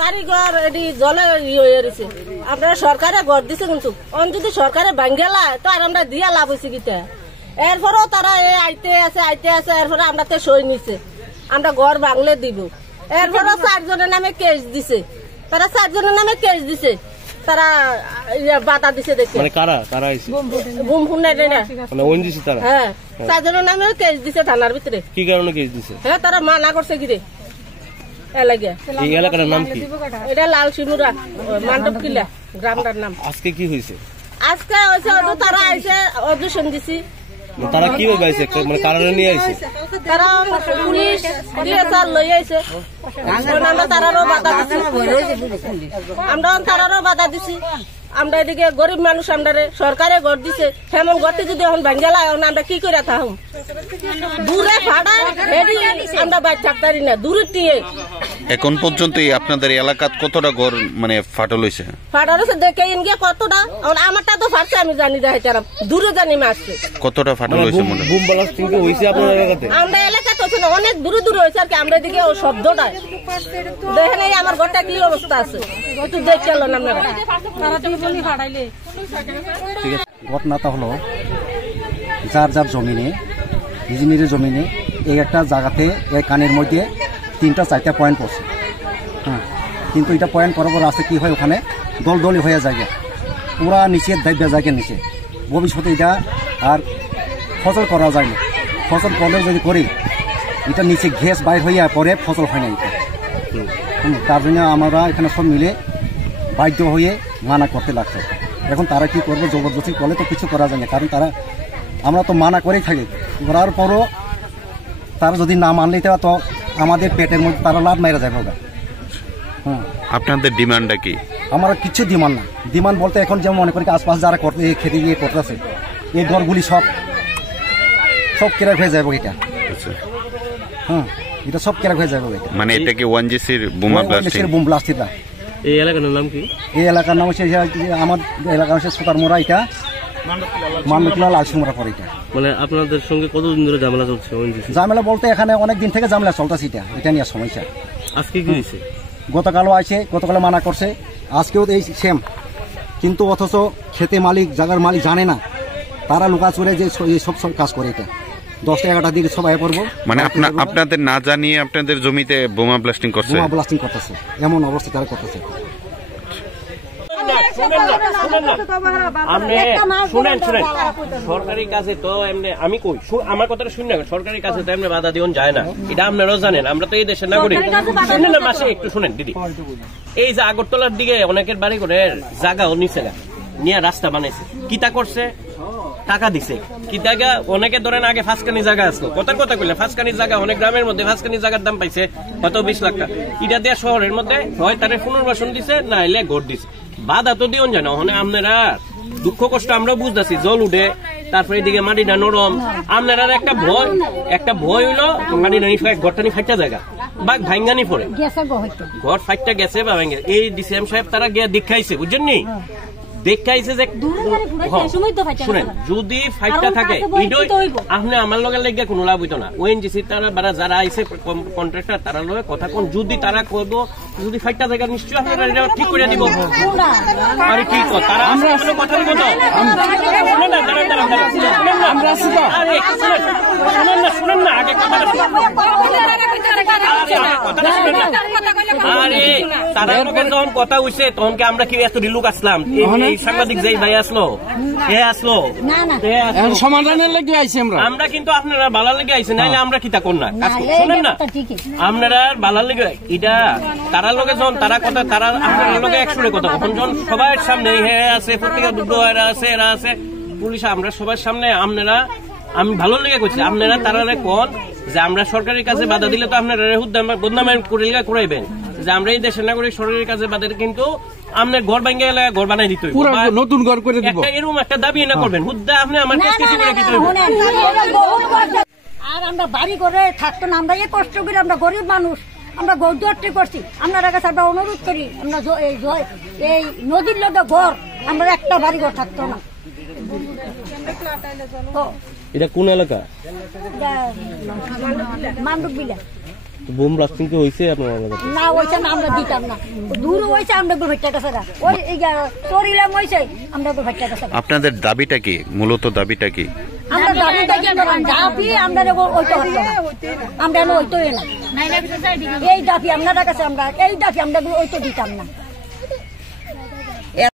বাড়িঘর এটি জলে হয়ে রয়েছে। আপনারা সরকারে ঘর দিছে কিন্তু যদি সরকারে ভাঙ্গেলা তো আর আমরা দিয়া লাভ হয়েছে কিতা। এরপরেও তারা আইতে আছে এরপরে আমরা তো সই নিছে আমরা ঘর ভাঙলে দিব। এরপরেও 4 জনের নামে কেস দিছে, তারা 4 জনের নামে কেস দিছে, তারা বাধা দিছে দেখে। মানে কারা কারা আইছে? বুম ফুনাই না মানে ওএনজিসি তারা। হ্যাঁ 4 জনের নামে কেস দিছে থানার ভিতরে। কি কারণে কেস দিছে? হ্যাঁ তারা মানা করছে কি রে এলাকা। এই এলাকার নাম কি? এটা লাল শিমুরা মান্ডব কিলা গ্রামটার নাম। আজকে কি হয়েছে? আজকে হয়েছে তারা আইসে অডিশন দিছি। তারা কি আইছে মানে কারণে নিয়ে আইছে? তারা পুলিশ ডিএসআর লই আইছে। আমরা তারারও বাধা দিছি, আমরা এদিকে গরিব মানুষ আমরা সরকারে ঘর দিছে সেমন ঘরটি যদি এখন ভাঙ্গেলা আমরা কি করে থাকুম? দূরে ভাড়া আমরা বাইর থাকতে পারি না, দূরে টিয়ে। এখন পর্যন্ত আপনাদের এলাকাত কতটা ঘর মানে ফাটল হয়েছে? ফাটল হয়েছে দেখে ইনকে কতটা, আমারটা তো ফাটছে আমি জানি দেখাই তারা দূরে জানি মারছে। কতটা ফাটল হয়েছে? বুম ব্লাস্টিং তো হইছে আপনাদের এলাকাতে? আমরা এলাকাতে হচ্ছে না, অনেক দূরে দূরে হয়েছে আর কি। আমরা এদিকে ও শব্দটা দেখেন এই আমার ঘরটা কি অবস্থা আছে একটু দেখে এলেন আপনারা। ঘটনাটা হলো যার যার জমিনে নিজের জমিনে এই একটা জায়গাতে এই কানের মধ্যে 3-4টা পয়েন্ট পড়ছে। হ্যাঁ, কিন্তু এটা পয়েন্ট করার পর আসতে কি হয় ওখানে দলদলি হয়ে যায়, পুরা নিচে দায়িত্ব জায়গা নিচে। ভবিষ্যতে এটা আর ফসল করা যায় না, ফসল করলেও যদি করি এটা নিচে ঘেস বাইর হইয়া পরে ফসল হয় না এটা। তার জন্য আমরা এখানে সব মিলে বাধ্য হয়ে মানা করতে লাগছে। এখন তারা কি করবে, জবরদস্তি করলে তো কিছু করা যায় না, কারণ তারা আমরা তো মানা করেই থাকি। করার পরও তারা যদি না মানলে তো আমাদের পেটের মধ্যে তারা লাভ মেরে যাবে। হ্যাঁ, আপনাদের ডিমান্ডটা কি? আমার কিছু ডিমান্ড না। ডিমান্ড বলতে এখন যেমন মনে করি আশপাশ যারা খেতে গিয়ে করতেছে এই ঘরগুলি সব কেরা হয়ে যাবে এটা। হ্যাঁ, এটা সব কেরা হয়ে যাবে। মানে এটা কি ওএনজিসির বোমা ব্লাস্টিং? Broom blasting. এই এলাকার নাম কি? এই এলাকার নাম হচ্ছে আমার এলাকা হচ্ছে সুতার মোড়া, এটা মান্ডকিলা লালসুমরা পরে। এটা মানে আপনাদের সঙ্গে কতদিন ধরে ঝামেলা চলছে? ঝামেলা বলতে এখানে অনেক দিন থেকে ঝামেলা চলতেছে, এটা নিয়ে সমস্যা। আজকে কি হয়েছে? গতকালও আছে, গতকালে মানা করছে, আজকেও এই সেম। কিন্তু অথচ খেতে মালিক জায়গার মালিক জানে না, তারা লুকা চলে যে সব কাজ করে। এটা 10টা-11টার দিকে সবাই পড়বো। মানে আপনাদের না জানিয়ে আপনাদের জমিতে বোমা ব্লাস্টিং করছে? বোমা ব্লাস্টিং করতেছে, এমন অবস্থা তারা করতেছে। সরকারি কাছে তো এমনি আমি কই আমার কথাটা শুনে না, সরকারি কাছে তো এমনি বাধা দিন যায় না, এটা আপনারাও জানেন। আমরা তো এই দেশের নাগরিক। শুনেন না মাসে একটু শুনেন দিদি, এই যে আগরতলার দিকে অনেকের বাড়ি করে জায়গাও নিচে নিয়ে রাস্তা বানাইছে, কিতা করছে টাকা দিছে কিতা। অনেকে ধরেন আগে ফাঁসকানি জায়গা আসলো, কথার কথা কইলে ফাঁসকানি জায়গা অনেক গ্রামের মধ্যে ফাঁসকানি জায়গার দাম পাইছে হয়তো 20 লাখ টাকা। এটা দেওয়া শহরের মধ্যে হয় তারা পুনর্বাসন দিছে না এলে ঘর দিছে, বাধা তো দিও যায় না। ওখানে আপনারা দুঃখ কষ্ট আমরা বুঝতেছি, জল উঠে তারপরে এদিকে মাটিটা নরম। আপনারা একটা ভয় হইলো মাটিটা ঘরটানি ফাইটা জায়গা বা ভাঙ্গানি পড়ে ঘর ফাইটটা গেছে বা ভাঙ্গে। এই ডিসিএম সাহেব তারা গিয়ে দেখাইছে, বুঝছেন নি, দেখাইছে যে শুনেন যদি ফাইটটা থাকে আপনি আমার লগে লেগে কোনো লাভ হইতো না। ওএনজিসি তারা যারা আইসে কন্ট্রাক্টর তারা লগে কথা কোন, যদি তারা করব যদি ফাইটটা জায়গা নিশ্চয়ই আপনারা ঠিক করে দিব। আরে কি তারা কথা দিব তো শুনেন না আগে কথাটা আরে তারা যখন কথা হইছে তখন কি আমরা কি এত রিলুক আসলাম? সাংবাদিক যেই ভাই আসলো সমাধানের লেগে আইছি আমরা কিন্তু আপনারা বালার লেগে আইছি, নাইলে আমরা কিতা কর না। শুনেন না আপনারা বালার লেগে এটা তারা লোকে যখন তারা কথা তারা আপনার লোকে একসঙ্গে কথা কখন যখন সবার সামনে আছে প্রত্যেকের দুধ এরা আছে এরা আছে পুলিশ আমরা সবার সামনে আপনারা আমি ভালো লেগে করছি আপনারা তারা কোন যে আমরা সরকারি কাজে বাধা দিলে তো আপনারা বদনামের করাইবেন যে আমরা এই দেশের নাগরিক সরকারি কাজে বাধা, কিন্তু আপনার ঘর ভাঙ্গে গেলে ঘর বানাই দিতে হইব, নতুন ঘর করে দিব, এরকম একটা দাবি না করবেন হুদ্দা আপনি আমার কাছে কিছু করে দিতে হইব। আর আমরা বাড়ি করে থাকতো না, আমরা এই কষ্ট করে আমরা গরিব মানুষ আমরা গৌদটি করছি। আপনার কাছে আমরা অনুরোধ করি আমরা এই নদীর লগে ঘর আমরা একটা বাড়ি ঘর থাকতো না। এটা কোন এলাকা? মান্ডব বিলা। বোম ব্লাস্টিং কি হয়েছে আপনার এলাকাতে? না ওইটা না আমরা দিতাম না, দূর হয়েছে আমরা ভেট্টা গেছে না, ওই চরিলাম হয়েছে আমরা ভেট্টা গেছে। আপনাদের দাবিটা কি, মূলত দাবিটা কি? আমরা দাবিটা কি দাবি আমরা ওইটা হতো না, আমরা ওইটাই না, এই দাবি আপনার কাছে আমরা এই দাবি আমরা ওইটা দিতাম না।